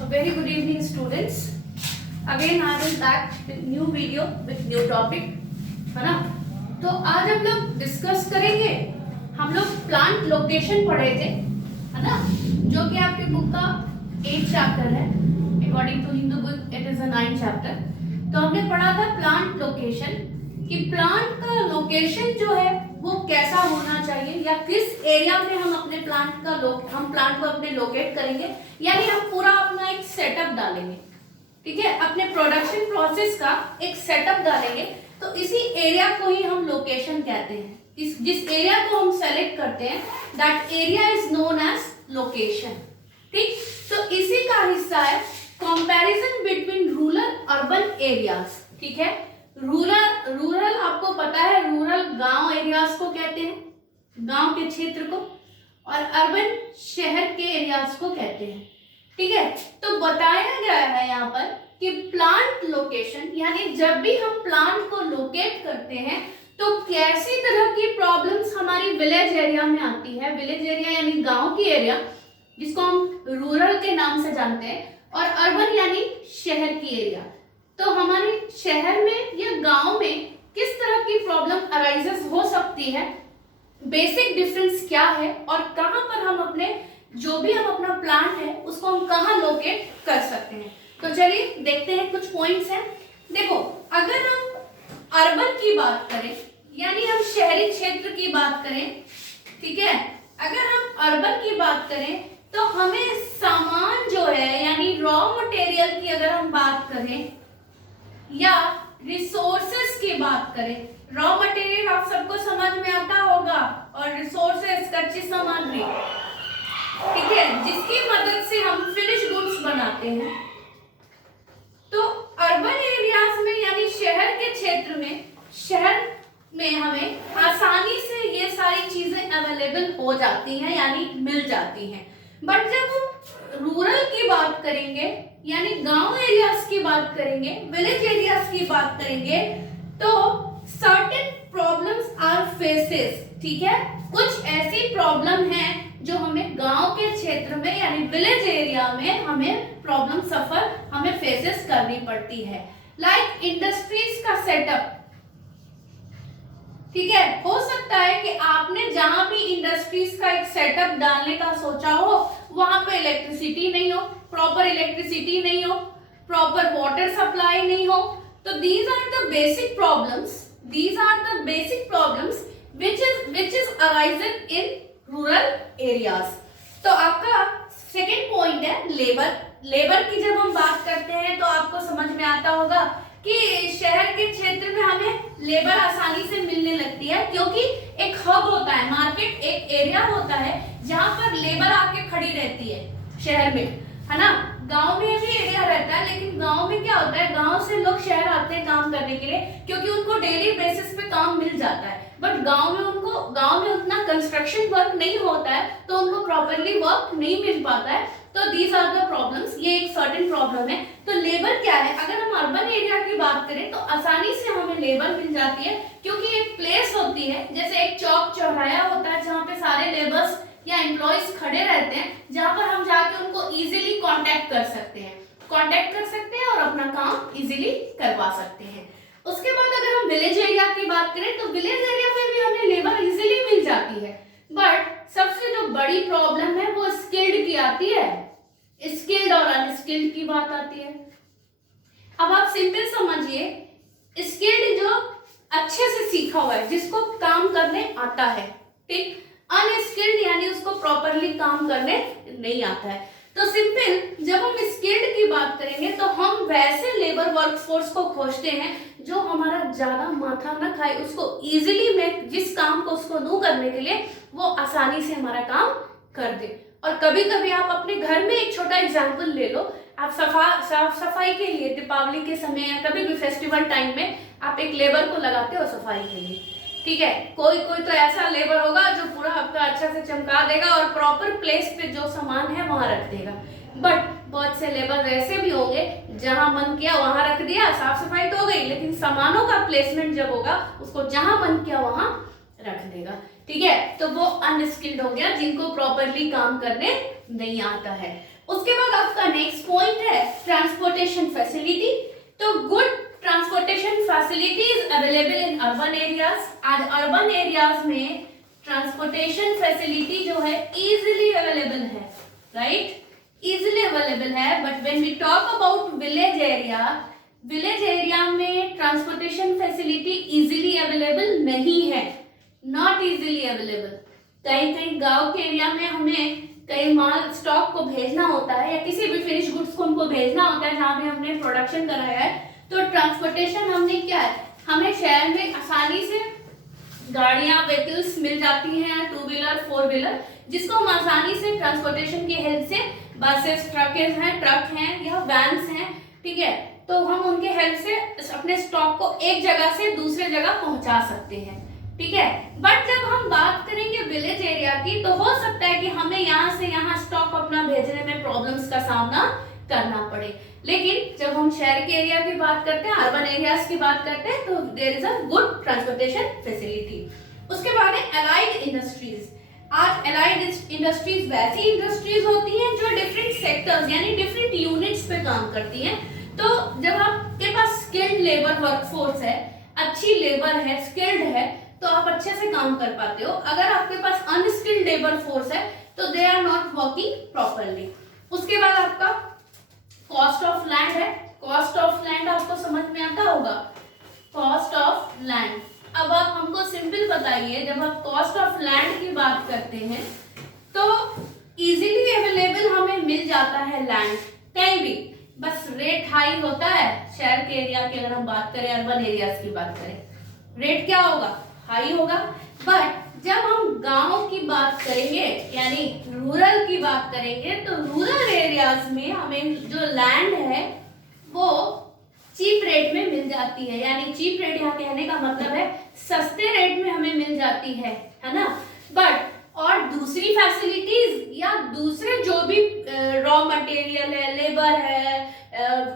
A very good evening, students. Again, I will back with new video with new topic, है ना? तो आज हम लोग डिस्कस करेंगे, हम लोग प्लांट लोकेशन पढ़े थे, है ना? जो कि आपके बुक का 8th चैप्टर है. According to Hindu book it is a 9th chapter. तो हमने पढ़ा था प्लांट लोकेशन, कि प्लांट का लोकेशन जो है वो कैसा होना चाहिए या किस एरिया में हम अपने प्लांट को अपने लोकेट करेंगे, यानी हम पूरा अपना एक सेटअप डालेंगे. ठीक है, अपने प्रोडक्शन प्रोसेस का एक सेटअप डालेंगे. तो इसी एरिया को ही हम लोकेशन कहते हैं. जिस एरिया को हम सेलेक्ट करते हैं that area is known as location. ठीक, तो इसी का हिस्सा है comparison between rural urban areas. ठीक है, रूरल आपको पता है, रूरल गांव एरियाज को कहते हैं, गांव के क्षेत्र को, और अर्बन शहर के एरियाज को कहते हैं. ठीक है, तो बताया गया है यहाँ पर कि प्लांट लोकेशन, यानी जब भी हम प्लांट को लोकेट करते हैं तो कैसी तरह की प्रॉब्लम्स हमारी विलेज एरिया में आती है. विलेज एरिया यानी गांव की एरिया, जिसको हम रूरल के नाम से जानते हैं, और अर्बन यानी शहर की एरिया. तो हमारे शहर में या गांव में किस तरह की प्रॉब्लम अराइजेस हो सकती है, बेसिक डिफरेंस क्या है, और कहां पर हम अपने जो भी हम अपना प्लांट है उसको हम कहां लोकेट कर सकते हैं. तो चलिए देखते हैं, कुछ पॉइंट्स हैं. देखो, अगर हम अर्बन की बात करें यानी हम शहरी क्षेत्र की बात करें, ठीक है, अगर हम अर्बन की बात करें तो हमें सामान जो है यानी रॉ मटेरियल की अगर हम बात करें या रिसोर्सेस की बात करें, रॉ मटेरियल आप सबको समझ में आता होगा, और रिसोर्सेस कच्ची सामग्री, ठीक है, जिसकी मदद से हम फिनिश गुड्स बनाते हैं. तो अर्बन एरियाज में यानी शहर के क्षेत्र में, शहर में हमें आसानी से ये सारी चीजें अवेलेबल हो जाती हैं यानी मिल जाती हैं. बट जब हम रूरल की बात करेंगे यानी गांव एरियाज की बात करेंगे, विलेज एरियाज की बात करेंगे, तो सर्टेन प्रॉब्लम्स आर फेसेस. ठीक है, कुछ ऐसी प्रॉब्लम है जो हमें गांव के क्षेत्र में यानी विलेज एरिया में हमें प्रॉब्लम हमें फेसेस करनी पड़ती है. लाइक इंडस्ट्रीज का सेटअप. ठीक है, हो सकता है कि आपने जहां भी इंडस्ट्रीज का एक सेटअप डालने का सोचा हो वहां पे इलेक्ट्रिसिटी नहीं हो, प्रॉपर इलेक्ट्रिसिटी नहीं हो, प्रॉपर वाटर सप्लाई नहीं हो. तो these are the basic problems which is arising in rural areas. तो आपका सेकेंड पॉइंट है लेबर की जब हम बात करते हैं तो आपको समझ में आता होगा कि शहर के क्षेत्र में हमें लेबर आसानी से मिलने लगती है, क्योंकि एक हब होता है, मार्केट एक एरिया होता है जहां पर लेबर आके खड़ी रहती है शहर में, है ना. गांव में भी एरिया रहता है, लेकिन गांव में क्या होता है, गांव से लोग शहर आते हैं काम करने के लिए, क्योंकि उनको डेली बेसिस पे काम मिल जाता है. बट गांव में उतना कंस्ट्रक्शन वर्क नहीं होता है, तो उनको प्रॉपरली वर्क नहीं मिल पाता है. तो दीज आर द प्रॉब्लम्स, ये एक सर्टेन प्रॉब्लम है. तो लेबर क्या है, अगर हम अर्बन एरिया की बात करें तो आसानी से हमें लेबर मिल जाती है, क्योंकि एक प्लेस होती है, जैसे एक चौक चौराया होता है जहाँ पे सारे लेबर्स या एम्प्लॉइज खड़े रहते हैं, जहाँ पर हम जाके उनको इजीली कांटेक्ट कर सकते हैं और अपना काम इजीली करवा सकते हैं. उसके बाद अगर हम विलेज एरिया की बात करें तो विलेज एरिया में भी हमें लेबर इजीली मिल जाती है. बट सबसे जो बड़ी प्रॉब्लम है वो स्किल्ड की आती है. स्किल्ड और अनस्किल्ड की बात आती है. अब आप सिंपल समझिए, स्किल्ड जो अच्छे से सीखा हुआ है, जिसको काम करने आता है, ठीक. अनस्किल्ड यानी उसको प्रॉपरली काम करने नहीं आता है. तो सिंपल, जब हम स्किल्ड की बात करेंगे तो हम वैसे लेबर वर्कफोर्स को खोजते हैं जो हमारा ज्यादा माथा न खाए, उसको इजीली में जिस काम को उसको दूं करने के लिए वो आसानी से हमारा काम कर दे. और कभी कभी आप अपने घर में एक छोटा एग्जांपल ले लो, आप साफ सफाई के लिए दीपावली के समय या कभी भी फेस्टिवल टाइम में आप एक लेबर को लगाते हो सफाई के लिए. ठीक है, कोई तो ऐसा लेबर होगा जो पूरा आपका अच्छा से चमका देगा और प्रॉपर प्लेस पे जो सामान है वहां रख देगा. बट बहुत से लेबर ऐसे भी होंगे जहां मन किया वहां रख दिया, साफ सफाई तो हो गई, लेकिन सामानों का प्लेसमेंट जब होगा उसको जहां मन किया वहां रख देगा. ठीक है, तो वो अनस्किल्ड हो गया, जिनको प्रॉपरली काम करने नहीं आता है. उसके बाद आपका नेक्स्ट पॉइंट ट्रांसपोर्टेशन फैसिलिटी। तो good transportation facility is available in urban areas. आज अर्बन एरियाज में ट्रांसपोर्टेशन फैसिलिटी जो है इजीली अवेलेबल है, राइट, इजीली अवेलेबल है। But when we talk about village area में ट्रांसपोर्टेशन फैसिलिटी इजीली अवेलेबल नहीं है, नॉट इजीली अवेलेबल। कहीं कहीं गांव के एरिया में हमें कई माल स्टॉक को भेजना होता है या किसी भी फिनिश गुड्स को उनको भेजना होता है जहां भी हमने प्रोडक्शन कराया है, तो ट्रांसपोर्टेशन हमने क्या है, हमें शहर में आसानी से गाड़ियां व्हीकल्स मिल जाती हैं, 2 व्हीलर 4 व्हीलर, जिसको हम आसानी से ट्रांसपोर्टेशन की हेल्प से बसेस ट्रक हैं या वैन्स हैं, ठीक है, तो हम उनके हेल्प से अपने स्टॉक को एक जगह से दूसरे जगह पहुंचा सकते हैं, ठीक है। बट जब हम बात करेंगे विलेज एरिया की, तो हो सकता है कि हमें यहाँ से यहाँ स्टॉक अपना भेजने में प्रॉब्लम्स का सामना करना पड़े। लेकिन जब हम शहर के एरिया की बात करते हैं, अर्बन एरियाज की बात करते हैं, तो there is a good transportation facility. उसके बाद है अलाइड इंडस्ट्रीज। आज अलाइड इंडस्ट्रीज वैसी इंडस्ट्रीज होती हैं जो डिफरेंट सेक्टर्स यानी डिफरेंट यूनिट्स पे काम करती हैं। तो जब आपके पास स्किल्ड लेबर वर्कफोर्स है, अच्छी लेबर है, स्किल्ड है, तो आप अच्छे से काम कर पाते हो। अगर आपके पास अनस्किल्ड लेबर फोर्स है तो they are not working properly. उसके बाद आपका कॉस्ट ऑफ लैंड है। कॉस्ट ऑफ लैंड आपको समझ में आता होगा, कॉस्ट ऑफ लैंड। अब आप हमको सिंपल बताइए, जब आप कॉस्ट ऑफ लैंड की बात करते हैं तो इजीली अवेलेबल हमें मिल जाता है लैंड कहीं भी, बस रेट हाई होता है। शहर के एरिया की अगर हम बात करें, अर्बन एरियाज की बात करें, रेट क्या होगा, हाई होगा। बट जब हम गांव की बात करेंगे यानी रूरल की बात करेंगे, तो रूरल एरियाज में हमें जो लैंड है वो चीप रेट में मिल जाती है। यानी चीप रेट यहाँ कहने का मतलब है सस्ते रेट में हमें मिल जाती है ना। बट और दूसरी फैसिलिटीज या दूसरे जो भी रॉ मटेरियल है, लेबर है,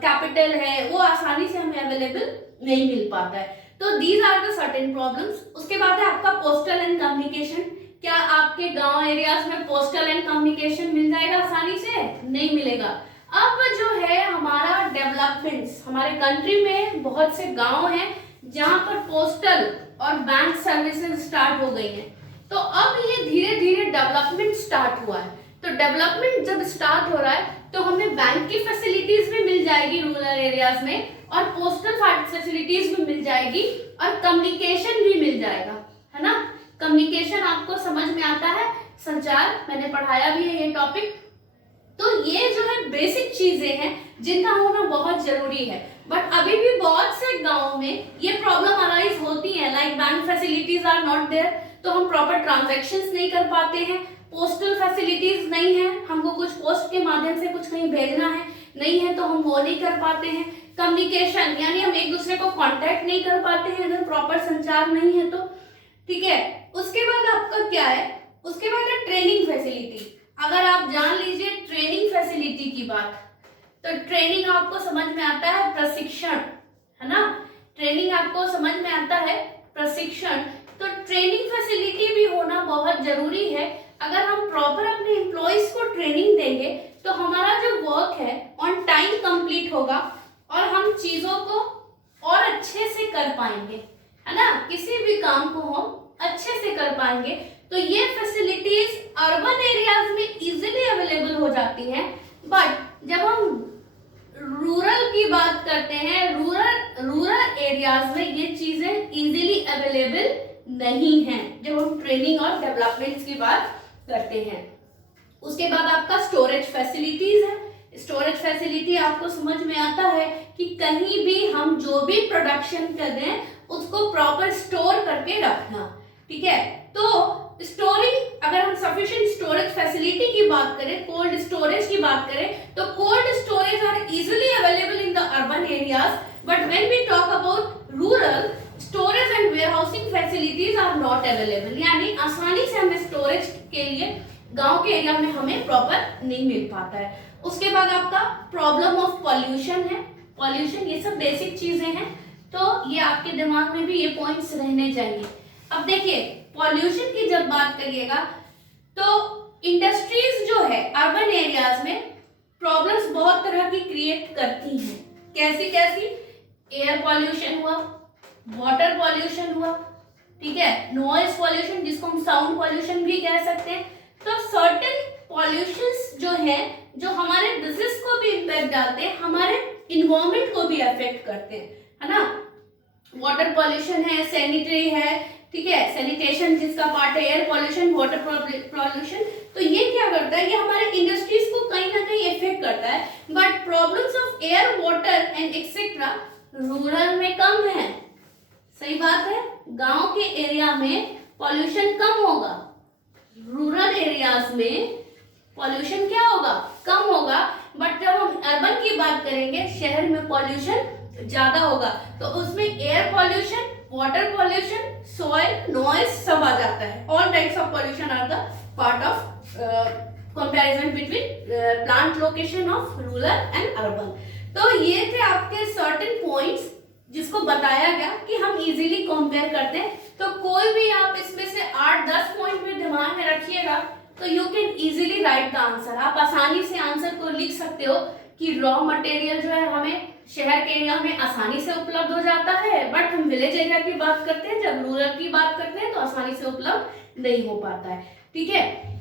कैपिटल है, वो आसानी से हमें अवेलेबल नहीं मिल पाता है। तो these are the certain problems. उसके बाद है आपका पोस्टल एंड कम्युनिकेशन। क्या आपके गांव एरियाज में पोस्टल एंड कम्युनिकेशन मिल जाएगा आसानी से? नहीं मिलेगा। अब जो है हमारा डेवलपमेंट्स, हमारे कंट्री में बहुत से गांव हैं जहां पर पोस्टल और बैंक सर्विसेज स्टार्ट हो गई हैं। तो अब ये धीरे धीरे डेवलपमेंट स्टार्ट हुआ है। तो डेवलपमेंट जब स्टार्ट हो रहा है तो हमें बैंक की फैसिलिटीज भी मिल जाएगी रूरल एरियाज में, और पोस्टल फैसिलिटीज भी मिल जाएगी, और कम्युनिकेशन भी मिल जाएगा, है ना। कम्युनिकेशन आपको समझ में आता है, संचार, मैंने पढ़ाया भी है ये टॉपिक। तो ये जो है बेसिक चीजें हैं जिनका होना बहुत जरूरी है। बट अभी भी बहुत से गांव में ये प्रॉब्लम अराइज होती है, like bank facilities are not there, तो हम प्रॉपर ट्रांजैक्शंस नहीं कर पाते हैं। पोस्टल फैसिलिटीज नहीं है, हमको कुछ पोस्ट के माध्यम से कुछ कहीं भेजना है, नहीं है तो हम वो नहीं कर पाते हैं। कम्युनिकेशन यानी हम एक दूसरे को कांटेक्ट नहीं कर पाते हैं अगर प्रॉपर संचार नहीं है तो, ठीक है। उसके बाद आपका क्या है, उसके बाद है ट्रेनिंग फैसिलिटी। अगर आप जान लीजिए ट्रेनिंग फैसिलिटी की बात, तो ट्रेनिंग आपको समझ में आता है प्रशिक्षण, है ना। ट्रेनिंग आपको समझ में आता है प्रशिक्षण। तो ट्रेनिंग फैसिलिटी भी होना बहुत जरूरी है। अगर हम प्रॉपर अपने एम्प्लॉइज को ट्रेनिंग देंगे तो हमारा जो वर्क है ऑन टाइम कंप्लीट होगा और हम चीजों को और अच्छे से कर पाएंगे, है ना। किसी भी काम को हम अच्छे से कर पाएंगे। तो ये फैसिलिटीज अर्बन एरियाज में इजीली अवेलेबल हो जाती हैं। बट जब हम रूरल की बात करते हैं, रूरल एरियाज में ये चीजें इजीली अवेलेबल नहीं हैं जब हम ट्रेनिंग और डेवलपमेंट्स की बात करते हैं। उसके बाद आपका स्टोरेज फैसिलिटीज है। स्टोरेज फैसिलिटी आपको समझ में आता है कि कहीं भी हम जो भी प्रोडक्शन कर रहे हैं उसको प्रॉपर स्टोर करके रखना, ठीक है। तो स्टोरिंग, अगर हम सफिशिएंट स्टोरेज फैसिलिटी की बात करें, कोल्ड स्टोरेज की बात करें, तो cold storage are easily available in the urban areas. But when we talk about rural, storage and warehousing facilities are not available. यानी आसानी से हमें स्टोरेज के लिए गांव के एरिया में हमें प्रॉपर नहीं मिल पाता है। उसके बाद आपका प्रॉब्लम ऑफ पॉल्यूशन है। पॉल्यूशन, ये सब बेसिक चीजें हैं, तो ये आपके दिमाग में भी ये पॉइंट्स रहने चाहिए। अब देखिए पॉल्यूशन की जब बात करिएगा तो इंडस्ट्रीज जो है अर्बन एरियाज में प्रॉब्लम्स बहुत तरह की क्रिएट करती हैं। कैसी कैसी? एयर पॉल्यूशन हुआ, वाटर पॉल्यूशन हुआ, ठीक है, नॉइज पॉल्यूशन जिसको हम साउंड पॉल्यूशन भी कह सकते हैं। तो सर्टेन पॉल्यूशंस जो है जो हमारे डिजीज को भी इम्पैक्ट डालते हैं, हमारे इन्वायरमेंट को भी अफेक्ट करते हैं, है ना। वाटर पॉल्यूशन है, सैनिटरी है, ठीक है, सैनिटेशन जिसका पार्ट है, एयर पॉल्यूशन, वाटर पॉल्यूशन। तो ये क्या करता है, ये हमारे इंडस्ट्रीज को कहीं ना कहीं इफेक्ट करता है। But problems of air, water and etcetera rural में कम है। सही बात है, गांव के एरिया में पॉल्यूशन कम होगा, रूरल एरियाज में पॉल्यूशन क्या होगा, कम होगा। बट जब हम अर्बन की बात करेंगे, शहर में पॉल्यूशन ज्यादा होगा, तो उसमें air pollution, water pollution, soil, noise सब आ जाता है। All types of pollution are the part of comparison between plant location of rural and urban. तो ये थे आपके सर्टेन पॉइंट्स जिसको बताया गया कि हम इजीली कंपेयर करते हैं। तो कोई भी आप इसमें से 8-10 पॉइंट में दिमाग में रखिएगा तो you can easily right the answer. आप आसानी से आंसर को लिख सकते हो कि रॉ मटेरियल जो है हमें शहर के एरिया में आसानी से उपलब्ध हो जाता है, बट हम विलेज एरिया की बात करते हैं, जब रूरल की बात करते हैं तो आसानी से उपलब्ध नहीं हो पाता है, ठीक है।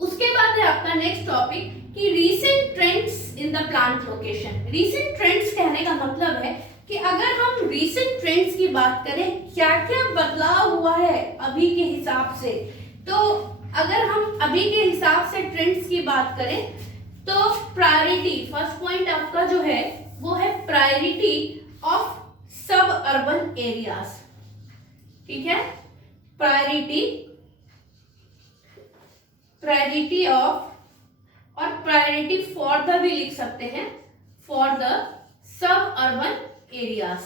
उसके बाद है आपका नेक्स्ट टॉपिक कि recent trends in the plant location. Recent trends कहने का मतलब है कि अगर हम रीसेंट ट्रेंड्स की बात करें, क्या क्या बदलाव हुआ है अभी के हिसाब से, तो अगर हम अभी के हिसाब से ट्रेंड्स की बात करें तो प्रायोरिटी, फर्स्ट पॉइंट आपका जो है वो है प्रायोरिटी ऑफ सब अर्बन एरियाज, ठीक है। प्रायोरिटी ऑफ और प्रायोरिटी फॉर द भी लिख सकते हैं, for the sub urban areas,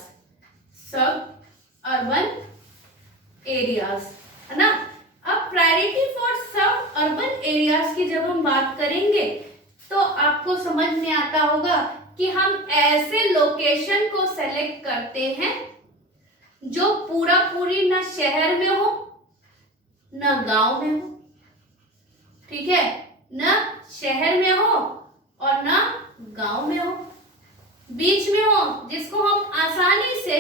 सब अर्बन एरियाज, है ना। अब प्रायोरिटी फॉर सब अर्बन एरियाज की जब हम बात करेंगे तो आपको समझ में आता होगा कि हम ऐसे लोकेशन को सेलेक्ट करते हैं जो पूरा पूरी न शहर में हो न गांव में हो, ठीक है, न शहर में हो और न गांव में हो, बीच में हो, जिसको हम आसानी से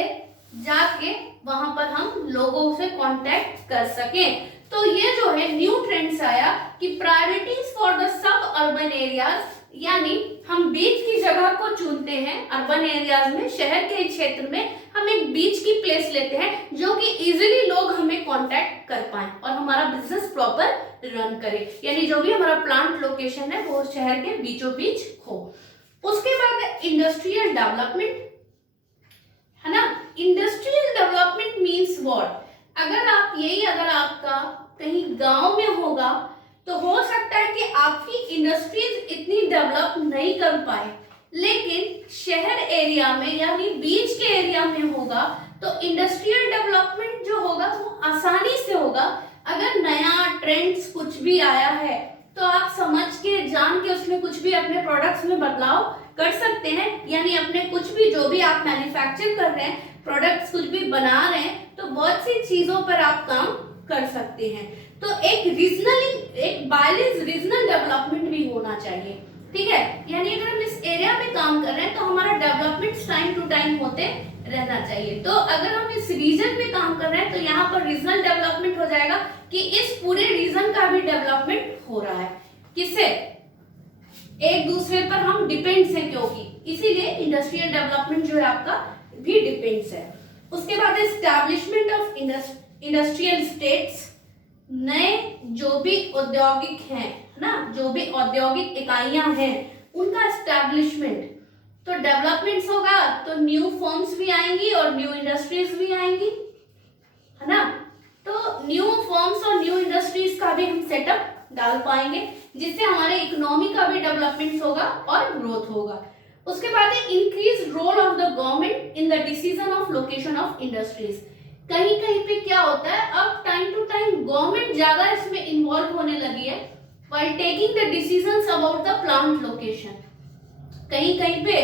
जाके वहां पर हम लोगों से कांटेक्ट कर सकें। तो ये जो है न्यू ट्रेंड्स आया कि priorities for the sub urban areas, यानी हम बीच की जगह को चुनते हैं अर्बन एरियाज में, शहर के क्षेत्र में हम एक बीच की प्लेस लेते हैं जो कि इजीली लोग हमें कांटेक्ट कर पाए और हमारा बिजनेस प्रॉपर रन करे, यानी जो भी हमारा प्लांट लोकेशन है वो शहर के बीचों बीच हो। उसके बाद इंडस्ट्रियल डेवलपमेंट, है ना। इंडस्ट्रियल डेवलपमेंट मींस व्हाट, अगर आपका कहीं गांव में होगा तो हो सकता है कि आपकी इंडस्ट्रीज इतनी डेवलप नहीं कर पाए, लेकिन शहर एरिया में यानी बीच के एरिया में होगा तो इंडस्ट्रियल डेवलपमेंट जो होगा वो आसानी से होगा। अगर नया ट्रेंड्स कुछ भी आया है तो आप समझ के जान के उसमें कुछ भी अपने प्रोडक्ट्स में बदलाव कर सकते हैं, यानी अपने कुछ भी जो भी आप मैन्युफैक्चर कर रहे हैं, प्रोडक्ट्स कुछ भी बना रहे हैं, तो बहुत सी चीजों पर आप काम कर सकते हैं। तो एक बैलेंस रीजनल डेवलपमेंट भी होना चाहिए, ठीक है, यानी अगर हम इस एरिया में काम कर रहे हैं तो हमारा डेवलपमेंट टाइम टू टाइम होते रहना चाहिए। तो अगर हम इस रीजन में काम कर रहे हैं तो यहाँ पर रीजनल डेवलपमेंट हो जाएगा कि इस पूरे रीजन का भी डेवलपमेंट हो रहा है, किससे, एक दूसरे पर हम डिपेंड्स हैं, क्योंकि इसीलिए इंडस्ट्रियल डेवलपमेंट जो है आपका भी डिपेंड्स है। उसके बाद एस्टैब्लिशमेंट ऑफ इंडस्ट्रियल स्टेट्स, नए जो भी औद्योगिक हैं ना, जो भी औद्योगिक इकाइयां हैं उनका एस्टैब्लिशमेंट, तो डेवलपमेंट्स होगा तो न्यू फर्म्स भी आएंगी और न्यू इंडस्ट्रीज भी आएंगी, है ना। तो न्यू फर्म्स और न्यू इंडस्ट्रीज का भी हम सेटअप डाल पाएंगे जिससे हमारे इकोनॉमी का भी डेवलपमेंट होगा और ग्रोथ होगा। उसके बाद है increase role of the government in the decision of location of industries. कहीं कहीं पे क्या होता है, अब टाइम टू टाइम गवर्नमेंट ज्यादा इसमें इन्वॉल्व होने लगी है while taking the decisions about the plant location. कहीं कहीं पे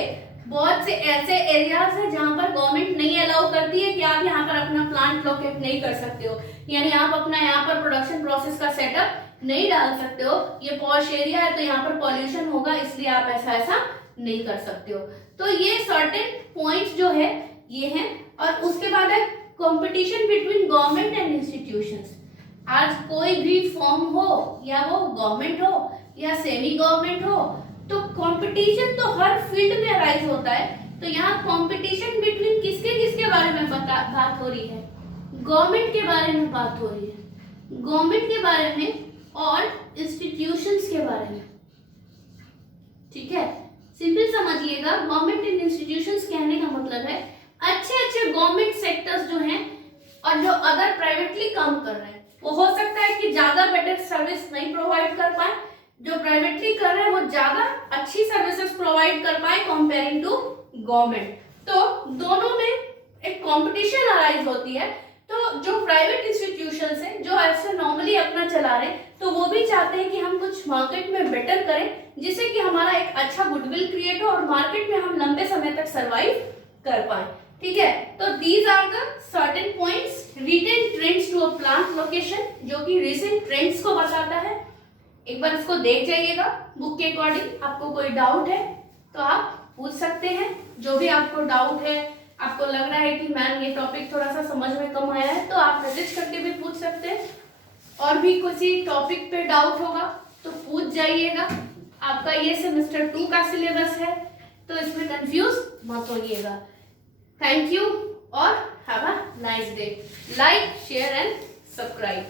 बहुत से ऐसे एरियाज है जहां पर गवर्नमेंट नहीं अलाउ करती है कि आप यहाँ पर अपना प्लांट लोकेट नहीं कर सकते हो, यानी आप अपना यहाँ पर प्रोडक्शन प्रोसेस का सेटअप नहीं डाल सकते हो, ये पॉश एरिया है तो यहाँ पर पॉल्यूशन होगा इसलिए आप ऐसा नहीं कर सकते हो। तो ये सर्टेन पॉइंट्स जो है ये हैं। और उसके बाद है competition between government and institutions. आज कोई भी फॉर्म हो, या वो गवर्नमेंट हो या सेमी गवर्नमेंट हो, तो कंपटीशन तो हर फील्ड में राइज होता है। तो यहाँ कंपटीशन बिटवीन किसके किसके बारे में बात हो रही है? गवर्नमेंट के बारे में बात हो रही है, गवर्नमेंट के बारे में और इंस्टीट्यूशंस के बारे में। ठीक है, सिंपल समझिएगा, गवर्नमेंट एंड इंस्टीट्यूशंस कहने का मतलब है अच्छे अच्छे गवर्नमेंट सेक्टर्स जो हैं और जो अदर प्राइवेटली काम कर रहे हैं, वो हो सकता है कि ज्यादा बेटर सर्विस नहीं प्रोवाइड कर पाए, जो प्राइवेटली कर रहे हैं वो ज्यादा अच्छी सर्विसेज प्रोवाइड कर पाए कंपेयरिंग टू गवर्नमेंट। तो दोनों में एक कंपटीशन अराइज होती है। तो जो प्राइवेट इंस्टीट्यूशंस हैं जो ऐसे नॉर्मली अपना चला रहे हैं, तो वो भी चाहते हैं कि हम कुछ मार्केट में बेटर करें, जिससे कि हमारा एक अच्छा गुडविल क्रिएट हो और मार्केट में हम लंबे समय तक सरवाइव कर पाए। ठीक है, तो these are the certain points retain trends to a plant location, जो कि रिसेंट ट्रेंड्स को बताता है। एक बार इसको देख जाइएगा बुक के अकॉर्डिंग। आपको कोई डाउट है तो आप पूछ सकते हैं, जो भी आपको डाउट है, आपको लग रहा है कि मैम ये टॉपिक थोड़ा सा समझ में कम आया है, तो आप मैसेज करके भी पूछ सकते हैं। और भी किसी टॉपिक पे डाउट होगा तो पूछ जाइएगा। आपका ये सेमेस्टर 2 का सिलेबस है, तो इसमें कंफ्यूज मत होइएगा। थैंक यू और have a nice day. Like, share and subscribe.